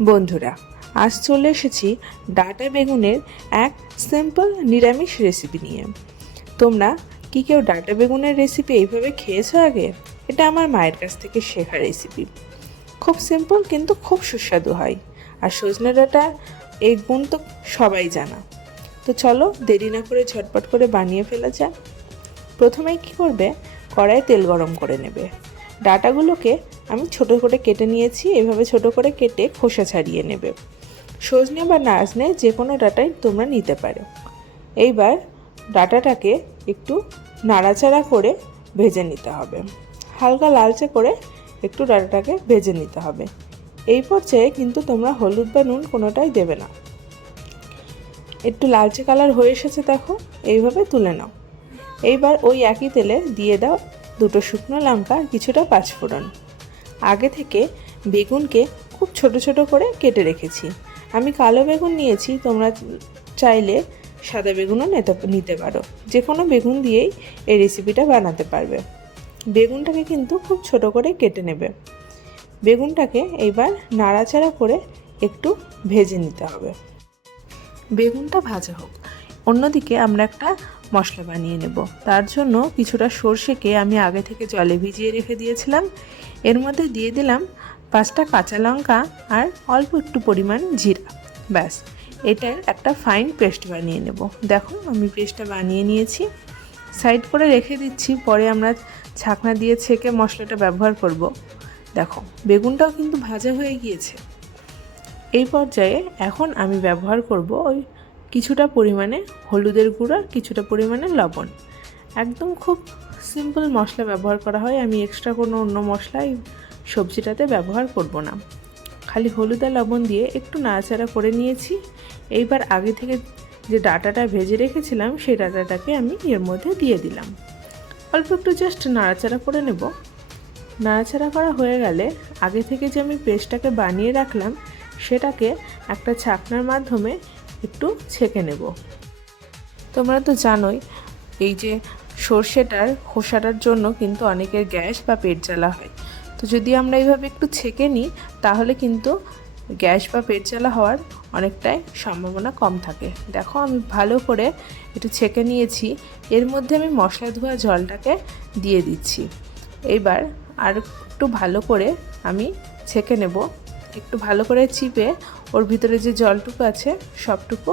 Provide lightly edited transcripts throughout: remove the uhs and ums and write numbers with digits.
বন্ধুরা, আজ চলে এসেছি ডাঁটা বেগুনের এক সিম্পল নিরামিষ রেসিপি নিয়ে। তোমরা কি কেউ ডাঁটা বেগুনের রেসিপি এইভাবে খেয়েছো আগে? এটা আমার মায়ের কাছ থেকে শেখা রেসিপি। খুব সিম্পল কিন্তু খুব সুস্বাদু হয়। আর সজনে ডাঁটা এই গুণ তো সবাই জানা। তো চলো দেরি না করে ঝটপট করে বানিয়ে ফেলা যাক। প্রথমেই কি করবে, কড়াইয়ে তেল গরম করে নেবে। ডাঁটাগুলোকে আমি ছোট করে কেটে নিয়েছি। এভাবে ছোট করে কেটে খোসা ছাড়িয়ে নেবে। সজনে বা নাজনে যে কোনো ডাঁটাই তোমরা নিতে পারো। এইবার ডাঁটাটাকে একটু নাড়াচাড়া করে ভেজে নিতে হবে। হালকা লালচে করে একটু ডাঁটাটাকে ভেজে নিতে হবে। এই পর্যায়ে কিন্তু তোমরা হলুদ বা নুন কোনোটাই দেবে না। একটু লালচে কালার হয়ে এসেছে, দেখো, এইভাবে তুলে নাও। এইবার ওই একই তেলে দিয়ে দাও দুটো শুকনো লঙ্কা আর কিছুটা পাঁচফোড়ন। আগে থেকে বেগুনকে খুব ছোট ছোট করে কেটে রেখেছি। আমি কালো বেগুন নিয়েছি, তোমরা চাইলে সাদা বেগুনও নিতে পারো। যে কোনো বেগুন দিয়েই এই রেসিপিটা বানাতে পারবে। বেগুনটাকে কিন্তু খুব ছোট করে কেটে নেবে। বেগুনটাকে এইবার নাড়াচাড়া করে একটু ভেজে নিতে হবে। বেগুনটা ভাজা হোক, অন্যদিকে আমরা একটা মশলা বানিয়ে নেব। তার জন্য কিছুটা সর্ষেকে আমি আগে থেকে জলে ভিজিয়ে রেখে দিয়েছিলাম। এর মধ্যে দিয়ে দিলাম 5টা কাঁচা লঙ্কা আর অল্প একটু পরিমাণ জিরা। ব্যাস, এটার একটা ফাইন পেস্ট বানিয়ে নেব। দেখো, আমি পেস্টটা বানিয়ে নিয়েছি, সাইড করে রেখে দিচ্ছি। পরে আমরা ছাঁকনা দিয়ে ছেঁকে মশলাটা ব্যবহার করব। দেখো, বেগুনটাও কিন্তু ভাজা হয়ে গিয়েছে। এই পর্যায়ে এখন আমি ব্যবহার করব ওই কিছুটা পরিমাণে হলুদের গুঁড়ো, কিছুটা পরিমাণে লবণ। একদম খুব সিম্পল মশলা ব্যবহার করা হয়। আমি এক্সট্রা কোনো অন্য মশলা এই সবজিটাতে ব্যবহার করব না। খালি হলুদ আর লবণ দিয়ে একটু নাড়াচাড়া করে নিয়েছি। এইবার আগে থেকে যে ডাঁটাটা ভেজে রেখেছিলাম সেই ডাঁটাটাকে আমি এর মধ্যে দিয়ে দিলাম। অল্প একটু জাস্ট নাড়াচাড়া করে নেব। নাড়াচাড়া করা হয়ে গেলে আগে থেকে যে আমি পেস্টটাকে বানিয়ে রাখলাম সেটাকে একটা ছাঁকনার মাধ্যমে একটু ছেঁকে নেব। তোমরা তো জানোই এই যে সর্ষেটার খোসাটার জন্য কিন্তু অনেকের গ্যাস বা পেট জ্বালা হয়। তো যদি আমরা এইভাবে একটু ছেঁকে নিই তাহলে কিন্তু গ্যাস বা পেট জ্বালা হওয়ার অনেকটাই সম্ভাবনা কম থাকে। দেখো, আমি ভালো করে একটু ছেঁকে নিয়েছি। এর মধ্যে আমি মশলা ধোয়া জলটাকে দিয়ে দিচ্ছি। এইবার আর একটু ভালো করে আমি ছেঁকে নেব। একটু ভালো করে চিপে ওর ভিতরে যে জলটুকু আছে সবটুকু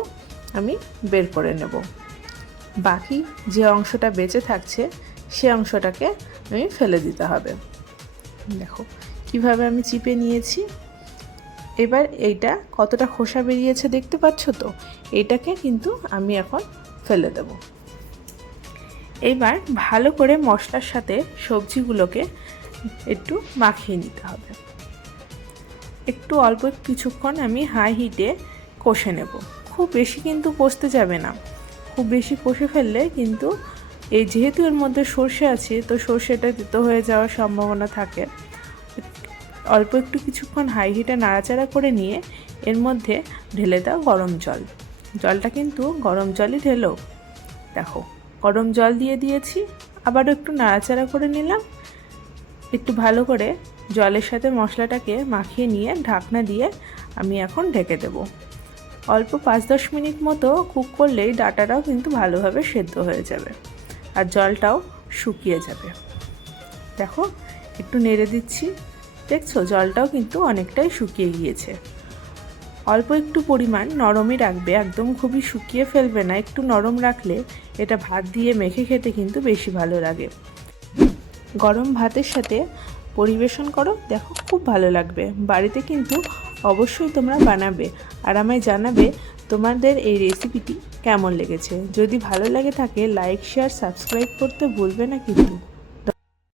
আমি বের করে নেব। বাকি যে অংশটা বেঁচে থাকছে সে অংশটাকে আমি ফেলে দিতে হবে। দেখো কিভাবে আমি চিপে নিয়েছি। এবার এইটা কতটা খোসা বেরিয়েছে দেখতে পাচ্ছ তো? এটাকে কিন্তু আমি এখন ফেলে দেব। এইবার ভালো করে মশলার সাথে সবজিগুলোকে একটু মাখিয়ে নিতে হবে। একটু অল্প কিছুক্ষণ আমি হাই হিটে কষে নেব। খুব বেশি কিন্তু কষতে যাবে না। খুব বেশি কষে ফেললে কিন্তু এই যেহেতু এর মধ্যে সর্ষে আছে তো সর্ষেটা তেতো হয়ে যাওয়ার সম্ভাবনা থাকে। অল্প একটু কিছুক্ষণ হাই হিটে নাড়াচাড়া করে নিয়ে এর মধ্যে ঢেলে দাও গরম জল। জলটা কিন্তু গরম জলই ঢেলো। দেখো, গরম জল দিয়ে দিয়েছি। আবারও একটু নাড়াচাড়া করে নিলাম। একটু ভালো করে জলের সাথে মশলাটাকে মাখিয়ে নিয়ে ঢাকনা দিয়ে আমি এখন ঢেকে দেব। অল্প 5-10 মিনিট মতো কুক করলেই ডাঁটাটাও কিন্তু ভালোভাবে সেদ্ধ হয়ে যাবে আর জলটাও শুকিয়ে যাবে। দেখো, একটু নেড়ে দিচ্ছি। দেখছো, জলটাও কিন্তু অনেকটাই শুকিয়ে গিয়েছে। অল্প একটু পরিমাণ নরমই রাখবে, একদম খুবই শুকিয়ে ফেলবে না। একটু নরম রাখলে এটা ভাত দিয়ে মেখে খেতে কিন্তু বেশি ভালো লাগে। গরম ভাতের সাথে পরিবেশন করো, দেখো খুব ভালো লাগবে। বাড়িতে কিন্তু অবশ্যই তোমরা বানাবে আর আমায় জানাবে তোমাদের এই রেসিপিটি কেমন লেগেছে। যদি ভালো লাগে থাকে লাইক, শেয়ার, সাবস্ক্রাইব করতে ভুলবে না কিন্তু।